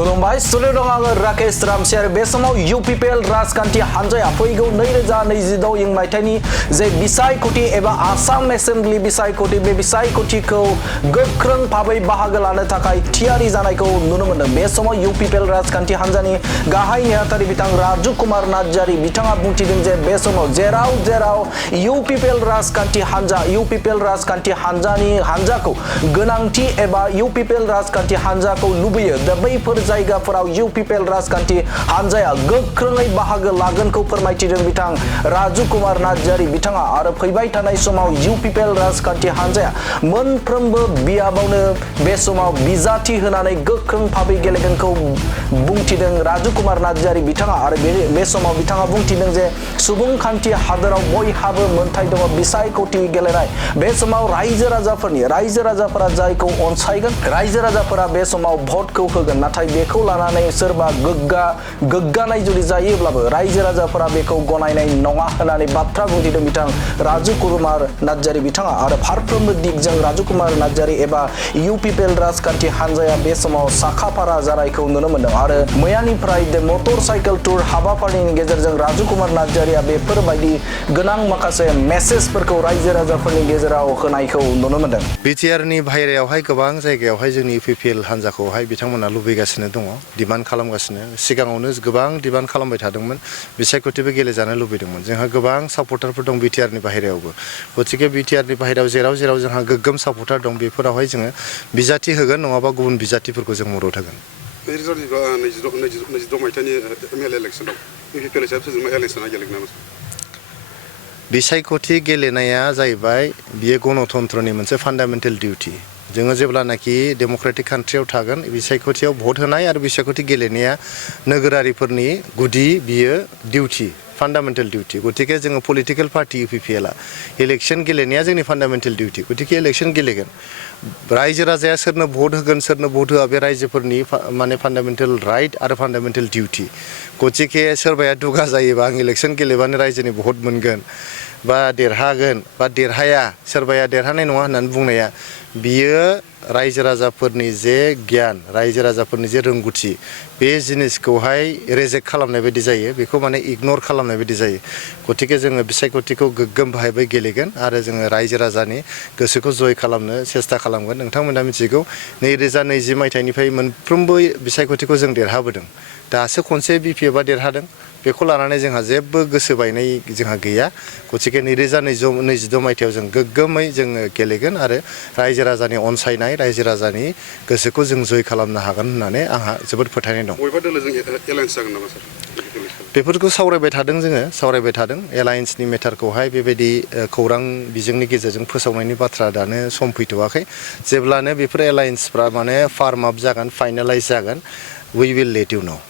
खुलुमबाय स्टुडिअ दं आङो राकेश रामसियार बे समाव UPPL राजखान्थि हानजाया फैगौ 2026 मायथाइनि जे बिसायख'थि एबा आसाम एसेम्बलि बिसायख'थि बे बिसायख'थिखौ गोख्रों भाबै बाहागो लानो थाखाय थियारि जानायखौ नुनो मोन्दों। बे समाव UPPL राजखान्थि हानजानि गाहाय नेहाथारि बिथां राजु कुमार नार्जारी बिथाङा बुंथिदों जे बे समाव जेराव UPPL राजखान्थि हानजाखौ गोनांथि एबा UPPL राजखान्थि हानजाखौ लुबैयो दा बैफोर जायगाफोराव UPPL राजखान्थि हानजाया गोख्रोङै बाहागो लागोनखौ फोरमायथिदों बिथां राजु कुमार नार्जारी बिथाङा आरो फैबाय थानाय समाव UPPL राजखान्थि हानजाया मोनफ्रोमबो बियाबावनो बे समाव बिजाथि होनानै गोख्रों भाबै गेलेगोनखौ बुंथिदों राजु कुमार नार्जारी बिथाङा आरो बे समाव बिथाङा बुंथिदों जे सुबुंखान्थि हादोराव बयहाबो मोनथाय दङ बिसायख'थि गेलेनाय बे समाव रायजो राजाफोरा जायखौ अनसायगोन रायजो राजाफोरा बे समाव भटखौ होगोन नाथाय बेखौ लानानै सोरबा गोग्गानाय जुदि जायोब्लाबो रायजो राजाफोरा बेखौ गनायनाय नङा होननानै बाथ्रा बुंथिदों बिथां राजु कुमार नार्जारी बिथाङा आरो फारफ्रोमबो दिगजों राजु कुमार नार्जारी एबा UPPL राजखान्थि हानजाया बे समाव साखाफारा जानायखौ नुनो मोन्दों आरो मैयानिफ्राय मटर साइकेल टुर हाबाफारिनि गेजेरजों राजु कुमार नार्जारीया बेफोरबायदि गोनां माखासे मेसेजफोरखौ रायजो राजाफोरनि गेजेराव होनायखौ नुनो मोन्दों। बिटिआरनि बाहेरायावहाय गोबां जायगायावहाय जोंनि UPPL हानजाखौहाय बिथांमोना लुबैगासिनो दङ डिमान्ड खालामगासिनो सिगाङावनो गोबां डिमान्ड खालामबाय थादोंमोन बिसायख'थिबो गेलेजानो लुबैदोंमोन जोंहा गोबां सापर्टारफोर दं बिटिआरनि बाहेरायावबो गतिके बिटिआरनि बाहेरायाव जेराव जोंहा गोग्गोम सापर्टार दं बेफोरावहाय जोङो बिजाथि होगोन नङाबा गुबुन बिजाथिफोरखौ जों मदद होगोन। 2026 मायथाइनि ML इलेक्सनाव UPPL हिसाबै सोरजोंबा इलेक्सना गेलेगोन नामा? बिसायख'थि गेलेनाया जाहैबाय बियो गणतन्त्रनि मोनसे फान्डामेन्टेल डिउटि जोङो जेब्लानाखि डेम'क्रेटिक कान्ट्रियाव थागोन बिसायख'थियाव भट होनाय आरो बिसायख'थि गेलेनाया नोगोरारिफोरनि गुदि बियो डिउटि फान्डामेन्टेल डिउटि गतिके जोङो पलिटिकेल पार्टि UPPLआ इलेक्सन गेलेनाया जोंनि फान्डामेन्टेल डिउटि गतिके इलेक्सन गेलेगोन रायजो राजाया सोरनो भट होगोन सोरनो भट होआ बे रायजोफोरनि माने फान्डामेन्टेल राइट आरो फान्डामेन्टेल डिउटि गतिके सोरबाया दुगा जायोबा आं इलेक्सन गेलेबानो रायजोनि भट मोनगोन बा देरहागोन बा देरहाया सोरबाया देरहानाय नङा होननानै बुंनाया बियो रायजो राजाफोरनि जे गियान रायजो राजाफोरनि जे रोंगौथि बे जिनिसखौहाय रेजेक्ट खालामनाय बायदि जायो बेखौ माने इगनर खालामनाय बायदि जायो गतिके जोङो बिसायख'थिखौ गोग्गोम भाबै गेलेगोन आरो जोङो रायजो राजानि गोसोखौ जय खालामनो सेस्था खालामगोन नोंथांमोना मिथिगौ 2020 मायथाइनिफ्राय मोनफ्रोमबो बिसायख'थिखौ जों देरहाबोदों दासो खनसे BPFआ देरहादों बेखौ लानानै जोंहा जेबो गोसो बायनाय जोंहा गैया गतिके 2022 मायथाइयाव जों गोग्गोमै जोङो गेलेगोन आरो रायजो राजानि अनसायनाय रायजो राजानि गोसोखौ जों जय खालामनो हागोन होननानै आंहा जोबोद फोथायनाय दं। बबेबा दोलोजों एलायन्स जागोन नामा सार? बेफोरखौ सावरायबाय थादों एलायन्सनि मेटारखौहाय बेबायदि खौरां बिजोंनि गेजेरजों फोसावनायनि बाथ्रा दानो सम फैथ'वाखै जेब्लानो बेफोर एलायन्सफ्रा माने फार्म आप जागोन फाइनालाइज जागोन we will let you know.